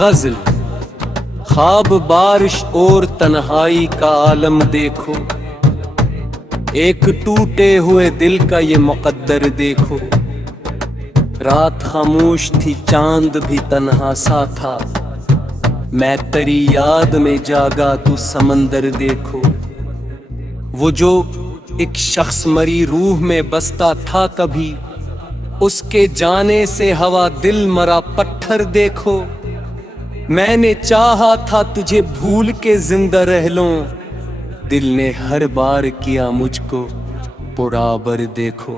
गज़ल। ख्वाब बारिश और तन्हाई का आलम देखो, एक टूटे हुए दिल का ये मुक़द्दर देखो। रात खामोश थी, चांद भी तन्हा सा था, मैं तेरी याद में जागा, तू समंदर देखो। वो जो एक शख्स मरी रूह में बसता था कभी, उसके जाने से हवा दिल मरा पत्थर देखो। मैंने चाहा था तुझे भूल के जिंदा रह लूं, दिल ने हर बार किया मुझको बराबर देखो।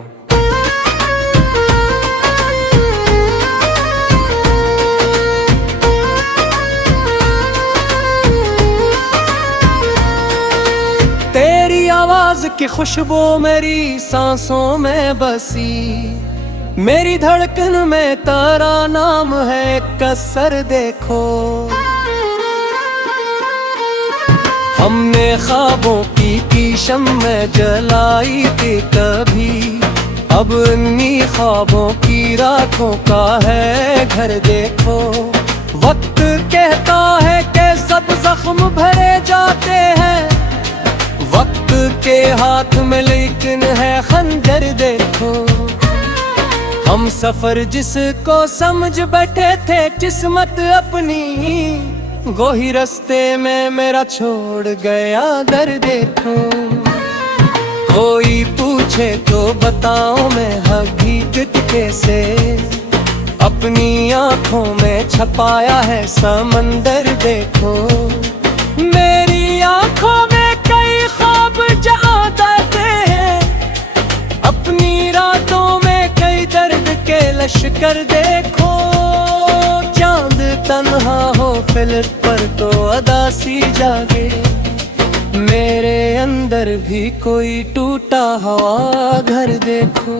तेरी आवाज की खुशबू मेरी सांसों में बसी, मेरी धड़कन में तेरा नाम है कसर देखो। हमने ख्वाबों की शम्मे जलाई थी कभी, अब इन्हीं ख्वाबों की रातों का है घर देखो। वक्त कहता है कि सब जख्म भरे जाते हैं, वक्त के हाथ में लेकिन है खंजर देखो। हम सफर जिसको समझ बैठे थे किस्मत अपनी, वो ही रास्ते में मेरा छोड़ गया दर देखो। कोई पूछे तो बताओ मैं हकीकत कैसे, अपनी आंखों में छपाया है समंदर देखो। मेरी आंखों में कई ख्वाब जाते हैं, अपनी रातों में कई दर्द के लश्कर देखो। चांद तन्हा हो फिल्म पर तो अदासी जागे, मेरे अंदर भी कोई टूटा हुआ घर देखो।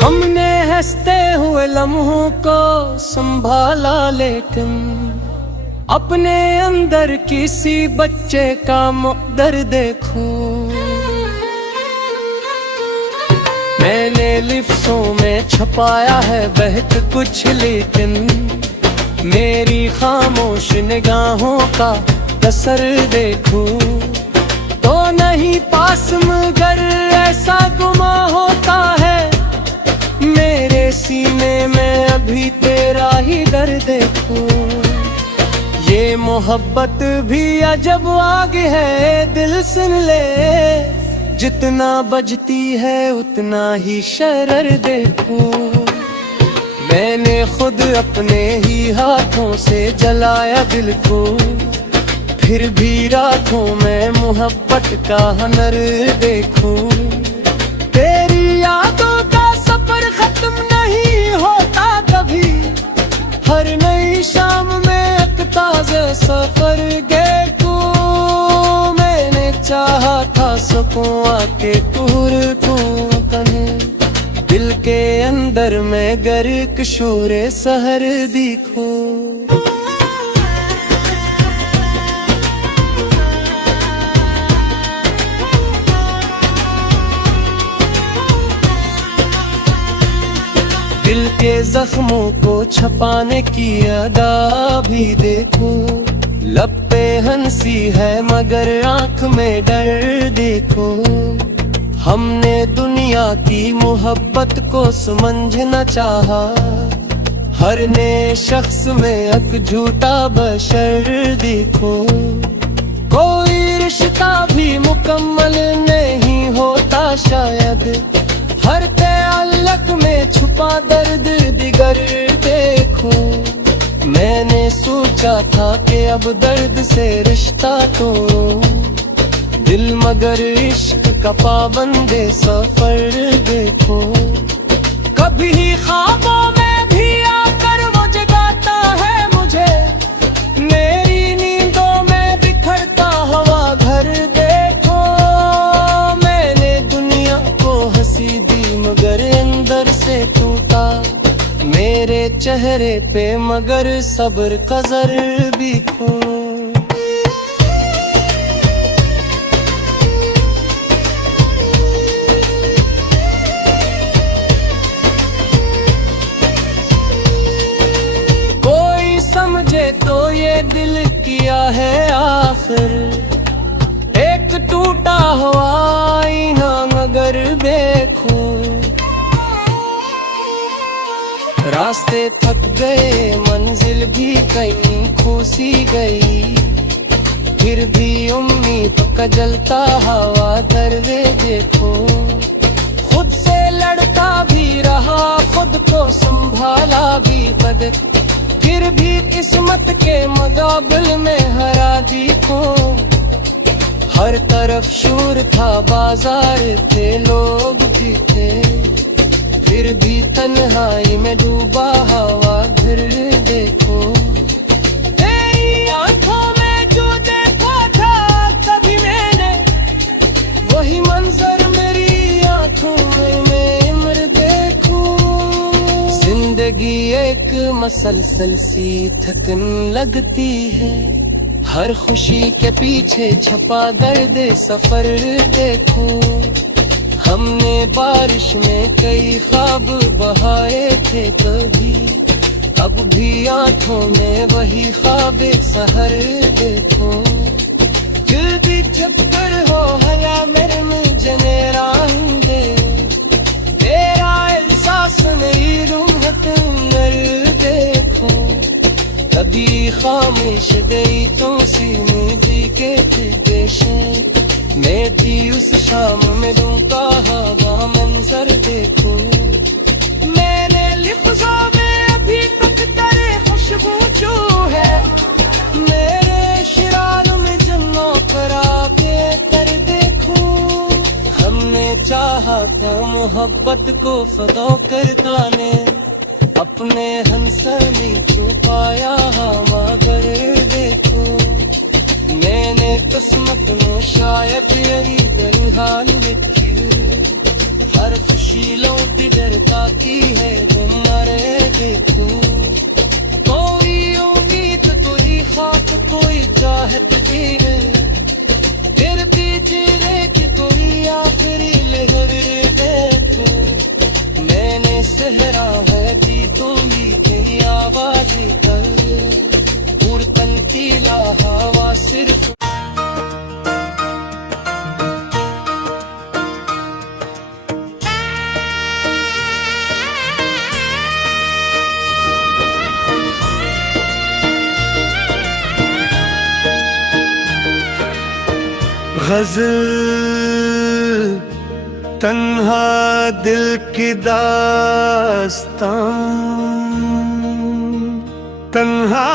हमने हंसते हुए लम्हों को संभाला, लेकिन अपने अंदर किसी बच्चे का मुक़द्दर देखो। मैंने लिफ्ज़ों में छपाया है बहुत कुछ, लेकिन मेरी खामोश निगाहों का कसर देखो। तो नहीं पास मगर ऐसा गुमा होता है, मेरे सीने में अभी तेरा ही डर देखो। ये मोहब्बत भी अजब आग है, दिल सुन ले, जितना बजती है उतना ही शरर देखो। मैंने खुद अपने ही हाथों से जलाया दिल को, फिर भी रातों में मोहब्बत का हुनर देखो। तेरी यादों का सफर खत्म नहीं होता कभी, हर नई शाम में ताज़ा सफर देखो। मैंने चाहा था सकूं आके टूर दूं कने, दिल के अंदर में गर्क शोरे सहर देखो। दिल के जख्मों को छपाने की अदा भी देखो, लब पे हंसी है मगर आंख में डर देखो। हमने दुनिया की मोहब्बत को समझना चाहा, हर नए शख्स में एक झूठा बशर देखो। कोई रिश्ता भी मुकम्मल नहीं होता शायद, हर तअल्लुक़ में छुपा दर्द दिगर देखो। मैंने सोचा था कि अब दर्द से रिश्ता तोड़ूं दिल, मगर इश्क का पाबंदे सफर देखो। कभी ख्वाबों में भी आकर वो जगाता है मुझे, मेरी नींदों में बिखरता हुआ घर देखो। मैंने दुनिया को हंसी दी मगर अंदर से टूटा, मेरे चेहरे पे मगर सब्र का ज़र भी खो। आखिर। एक टूटा हुआ आईना अगर देखो, रास्ते थक गए मंजिल भी कहीं खो-सी गई, फिर भी उम्मीद का जलता हवा दरवे देखो। खुद से लड़ता भी रहा, खुद को संभाला भी कद, फिर भी किस्मत के मुकाबले में हरा देखो। हर तरफ शोर था, बाजार थे, लोग भी थे, फिर भी तन्हाई में डूबा हवा घर देखो। तेरी आंखों में जो देखा था कभी मैंने, वही मंजर मेरी आंखों में इम्र देखो। जिंदगी एक मसलसल सी थकन लगती है, हर खुशी के पीछे छपा दर्द सफर देखो। हमने बारिश में कई ख्वाब बहाए थे कभी, अब भी आंखों में वही ख्वाब सहर देखो। दिल भी चक्कर हो हया मेरे में जनेरा दे, तेरा एहसास नहीं रूहत नर देखो। कभी खामिश गई तो सीधी के पेशे, मैं थी उस शाम में डूबा हवा मंजर देखो। मैंने लिफ्ज़ों में अभी तक तेरे खुशबू जो है, मेरे शिरार में जन्नों पर आके कर देखो। हमने चाहा था मोहब्बत को फदा करता ने, अपने हंसली छुपाया मगर देखो। मैंने किस्मत में शायद यही दरहाल लिखी, हर खुशी लौट डरता की है तुम मरे देखो। कोई उम्मीद कोई ख्वाब कोई चाहत की है, फिर पीछे देख कोई आखिरी लहर देखो। मैंने सहरा है गीतों की आवाज कर, उड़तन तीला हवा सिर्फ। गज़ल तन्हा दिल की दास्तां, तन्हा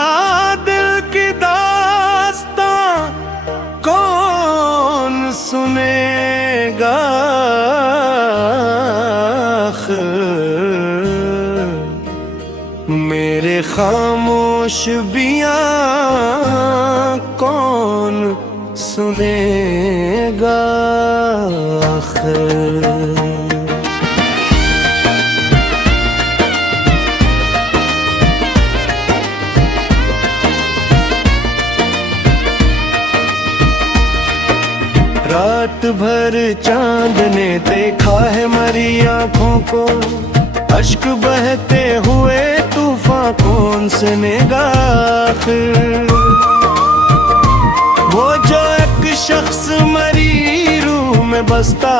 दिल की दास्तां कौन सुनेगा आखिर। मेरे खामोश बियां कौन सुनेगा आखिर। रात भर चांद ने देखा है मरी आंखों को, अश्क बहते हुए तूफान कौन सुनेगा आखिर। वो जो एक शख्स मरी रूह में बसता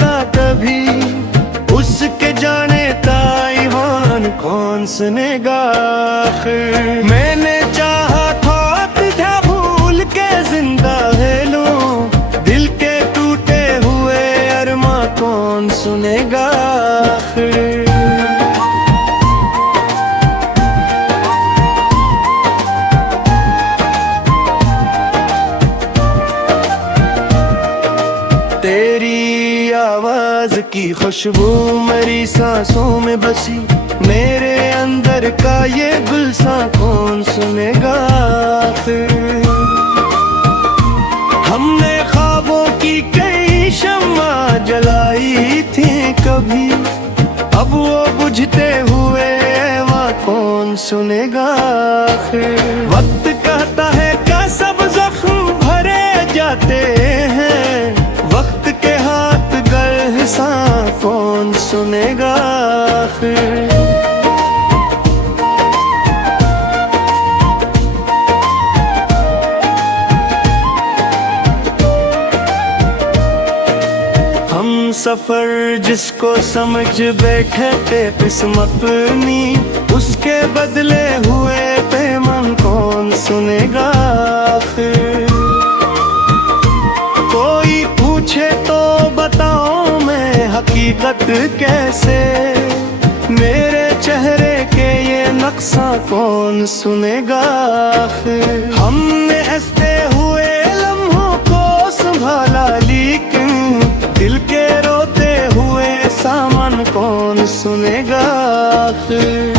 था कभी, उसके जाने ताईवान कौन सुनेगा आखिर। मैंने चाहा था तुझे भूल के जिंदा है लूं, दिल के टूटे हुए अरमा कौन सुनेगा आखिर। तेरी आवाज की खुशबू मेरी सांसों में बसी, मेरे अंदर का ये गुलशन कौन सुनेगा आखिर। हमने ख्वाबों की कई शम्मा जलाई थी कभी, अब वो बुझते हुए वहाँ कौन सुनेगा आखिर। वक्त कहता है क्या सब जख्म भरे जाते हैं, वक्त के हाथ गलसा कौन सुनेगा आखिर। सफर जिसको समझ बैठे थे किस्मत अपनी, उसके बदले हुए पैमान कौन सुनेगा आखिर। कोई पूछे तो बताओ मैं हकीकत कैसे, मेरे चेहरे के ये नक्शा कौन सुनेगा आखिर। हमने हंसते हुए लम्हों को संभाला, लेकिन दिल के रोते हुए सामान कौन सुनेगा आखिर।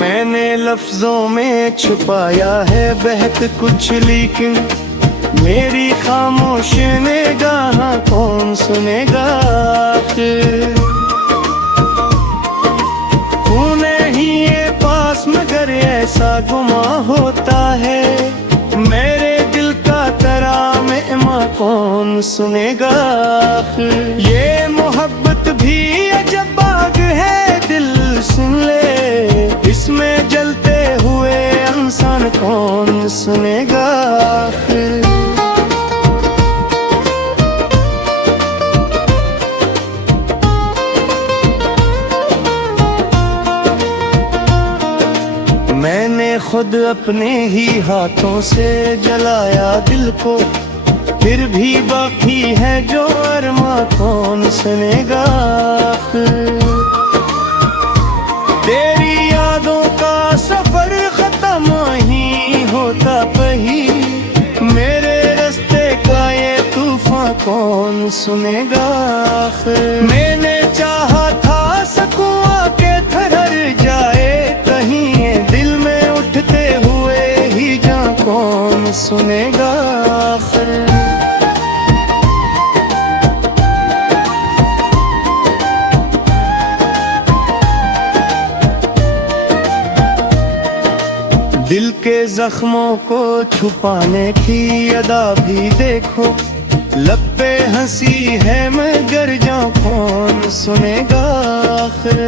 मैंने लफ्जों में छुपाया है बहुत कुछ, लेकिन मेरी खामोश निगाह कौन सुनेगा आखिर। खूने ही ये पास मगर ऐसा गुमा होता है, मेरे दिल का तराना कौन सुनेगा आखिर। ये मोहब्बत भी अजब बाग है दिल सुन ले, इसमें जलते हुए इंसान कौन सुनेगा आखिर। मैंने खुद अपने ही हाथों से जलाया दिल को, फिर भी बाकी है जो अरमा कौन सुनेगा आखिर। तेरी यादों का सफर खत्म ही होता कहीं, मेरे रास्ते का ये तूफान कौन सुनेगा आखिर। मैंने चाहा था सकूं के ठहर जाए कहीं, दिल में उठते हुए ही जा कौन सुनेगा आखिर। दिल के जख्मों को छुपाने की अदा भी देखो, लब पे हंसी है मगर जाऊं कौन सुनेगा आखिर।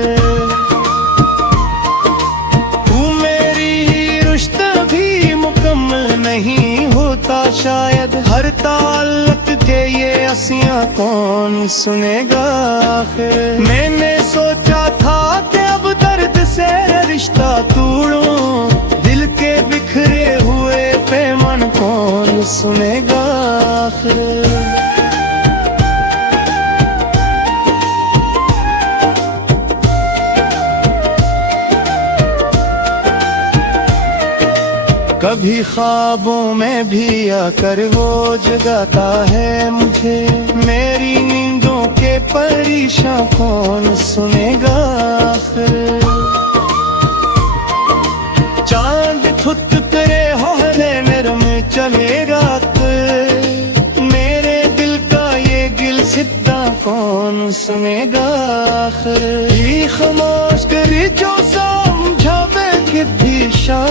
तू मेरी रुश्त भी मुकम्मल नहीं होता शायद, हर ताल्लुक के ये असियां कौन सुनेगा आखिर। मैंने सोचा था कि अब दर्द से रिश्ता तोड़ूं, के बिखरे हुए पैमान कौन सुनेगा आखिर। कभी ख्वाबों में भी आकर वो जगाता है मुझे, मेरी नींदों के परेशान कौन सुनेगा आखिर। चांद खुद तेरे होले मेरे में चले रात, मेरे दिल का ये गिल सिद्धा कौन सुनेगा आखिर। ये खामोश करी जो समझावे कि दिशा,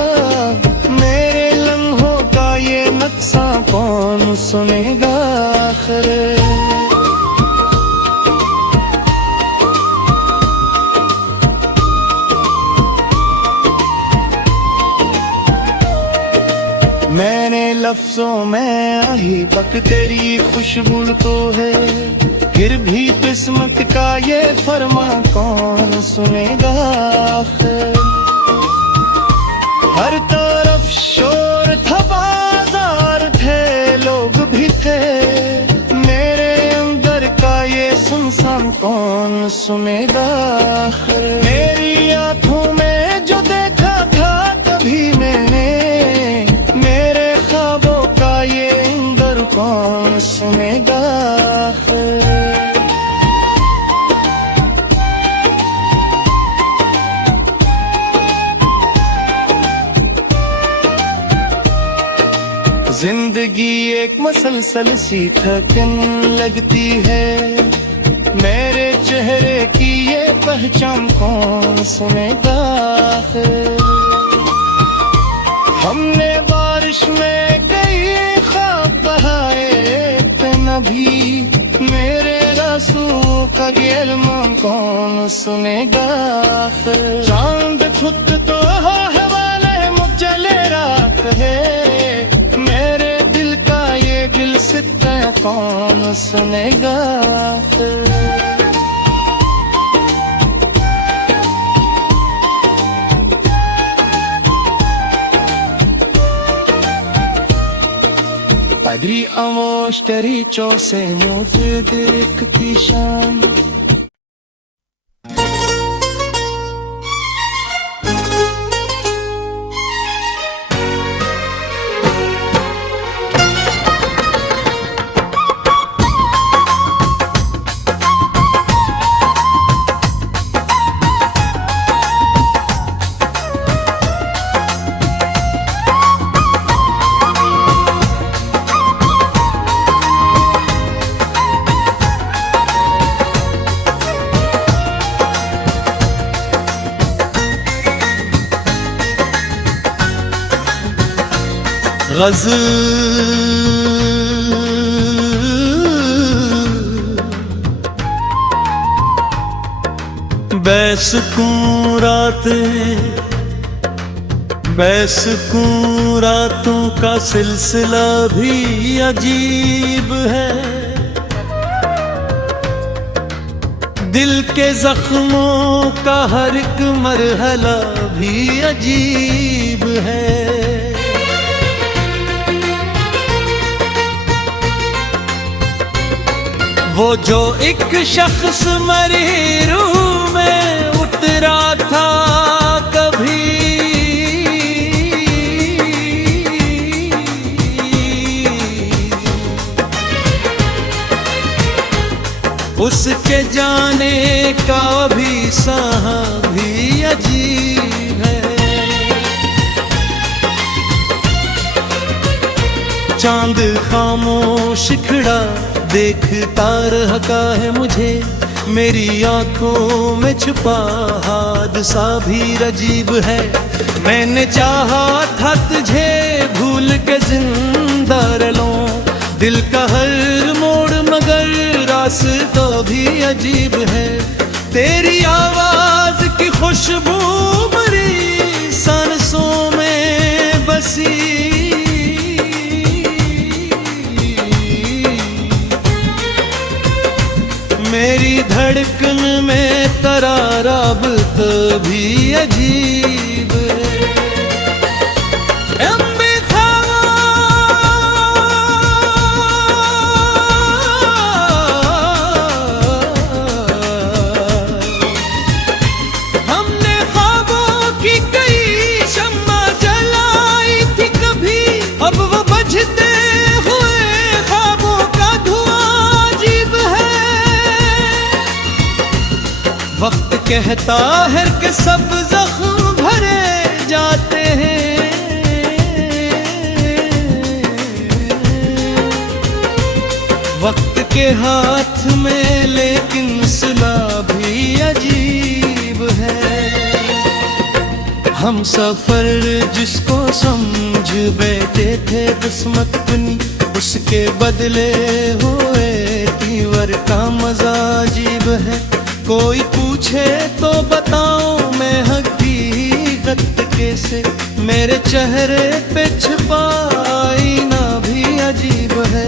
मेरे लम्हों का ये नक्शा कौन सुनेगा आखिर। मैंने लफ्जों में आही बक तेरी खुशबू तो है, फिर भी किस्मत का ये फरमा कौन सुनेगा आखिर। हर तरफ शोर था बाजार थे लोग भी थे, मेरे अंदर का ये सुनसान कौन सुनेगा आखिर। मेरी आंखों में जो देखा था कभी मैंने, ये इंदर कौन सुनेगा आखिर। जिंदगी एक मसलसल सी थकन लगती है, मेरे चेहरे की ये पहचान कौन सुनेगा आखिर। हमने बारिश में कई ख्वाब बहाए, भी मेरे रासों का ये इल्म कौन सुनेगा आखिर। चांद खुद तो हवाले मुझे ले राख है, मेरे दिल का ये गिल सिता कौन सुनेगा आखिर। Padri amos tericho se mude dekti shan। गज़ल बेसुकून रातें, बेसुकून रातों का सिलसिला भी अजीब है। दिल के जख्मों का हर एक मरहला भी अजीब है। वो जो एक शख्स मेरी रूह में उतरा था कभी, उसके जाने का भी सहा भी अजीब है। चांद खामोश खड़ा देखता रहा है मुझे, मेरी आंखों में छुपा हादसा भी अजीब है। मैंने चाहा था तुझे भूल के जिंदा रलूं, दिल का हर मोड़ मगर रास्ता भी अजीब है। तेरी आवाज की खुशबू मेरी सांसों में बसी, मेरी धड़कन में करार अब भी अजीब है। हमने ख्वाबों की कई शम्मा जलाई थी कभी, अब वो बजते हुए ख्वाबों का धुआं अजीब है। वक्त कहता है कि सब जख्म भरे जाते हैं, वक्त के हाथ में लेकिन सुलह भी अजीब है। हम सफर जिसको समझ बैठे थे किस्मत अपनी, उसके बदले हुए तीवर का मजा अजीब है। कोई पूछे तो बताऊं मैं हकीकत कैसे, मेरे चेहरे पे छुपाई ना भी अजीब है।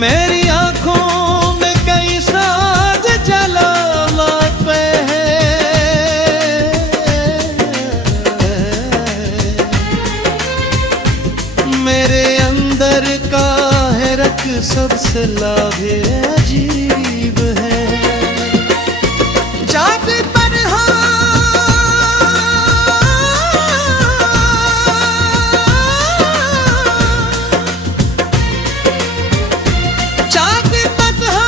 मेरी आंखों में कई साज जलाते हैं, मेरे अंदर का है रख सबसे लाभे अजीब है। जाते तन्हा जाते तन्हा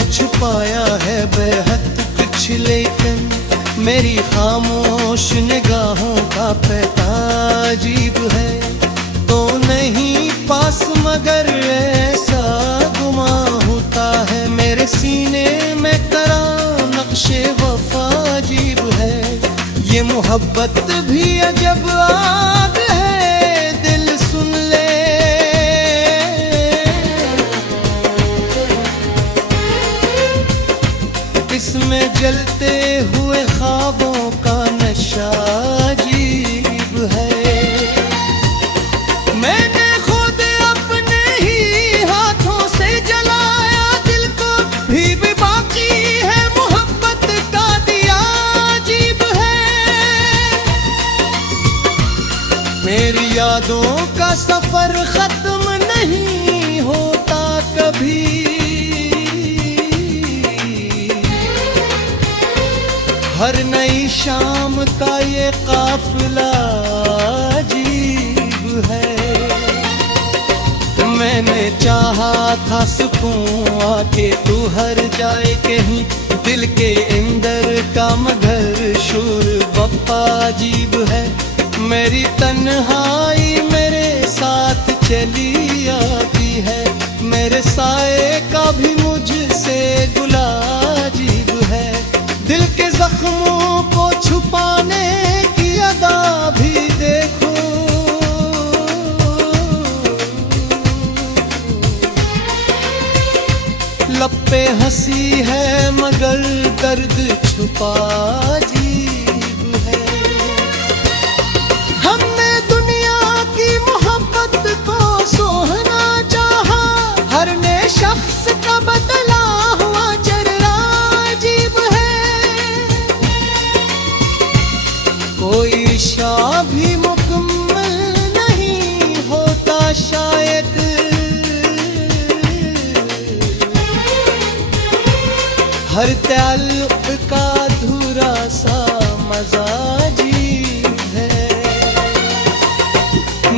में छुपाया है बेहद कुछ, लेकिन मेरी खामोश निगाहों का पता अजीब है। तो नहीं पास मगर ऐसा गुमा होता है, मेरे सीने में करा नक्शे वफा अजीब है। ये मोहब्बत भी अजब आग है, दिल सुन ले। इसमें जलते हुए ख्वाबों का नशा अजीब है। मैंने खुद अपने ही हाथों से जलाया दिल को, भी बाकी है मोहब्बत का दिया अजीब है। मेरी यादों का सफर खत्म नहीं होता कभी, हर नई शाम का ये काफिला अजीब है। मैंने चाहा था सुकून आके तू हर जाए कहीं, दिल के अंदर का मगर शोर बप्पा अजीब है। मेरी तन्हाई मेरे साथ चली आती है, मेरे साए का भी मुझसे गुला अजीब है। दिल के जख्मों को छुपाने की अदा भी देखो, लब पे हंसी है मगर दर्द छुपा अजीब है। हमने दुनिया की मोहब्बत को सोहना चाहा, हर नए शख्स का बदला हुआ चेहरा अजीब है। कोई रिश्ता भी मुकम्मल नहीं होता शायद, हर ताल्लुक का अधूरा सा मजा अजीब है।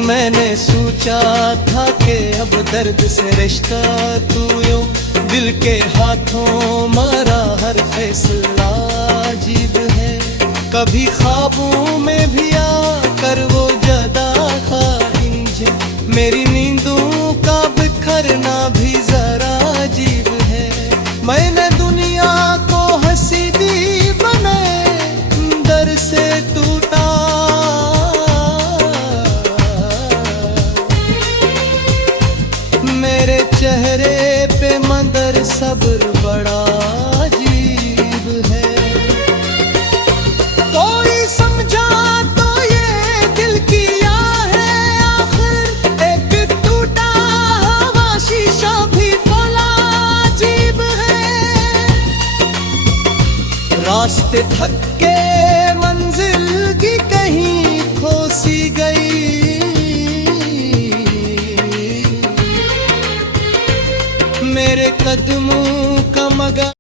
मैंने सोचा था कि अब दर्द से रिश्ता तू यूं, दिल के हाथों मारा हर फैसला अजीब है। कभी ख्वाबों में भी आकर वो जदा ख्वाहिश, मेरी नींदों का बिखरना भी जरा अजीब है। मैंने दुनिया को हंसी दी बनाए अंदर से टूटा, मेरे चेहरे पे मंदर सब्र बड़ा अजीब है। कोई समझा तो ये दिल किया है आखिर, एक टूटा हुआ शीशा भी बोला अजीब है। रास्ते थक के मंजिल की कहीं खोसी गई, मेरे कदमों का मगर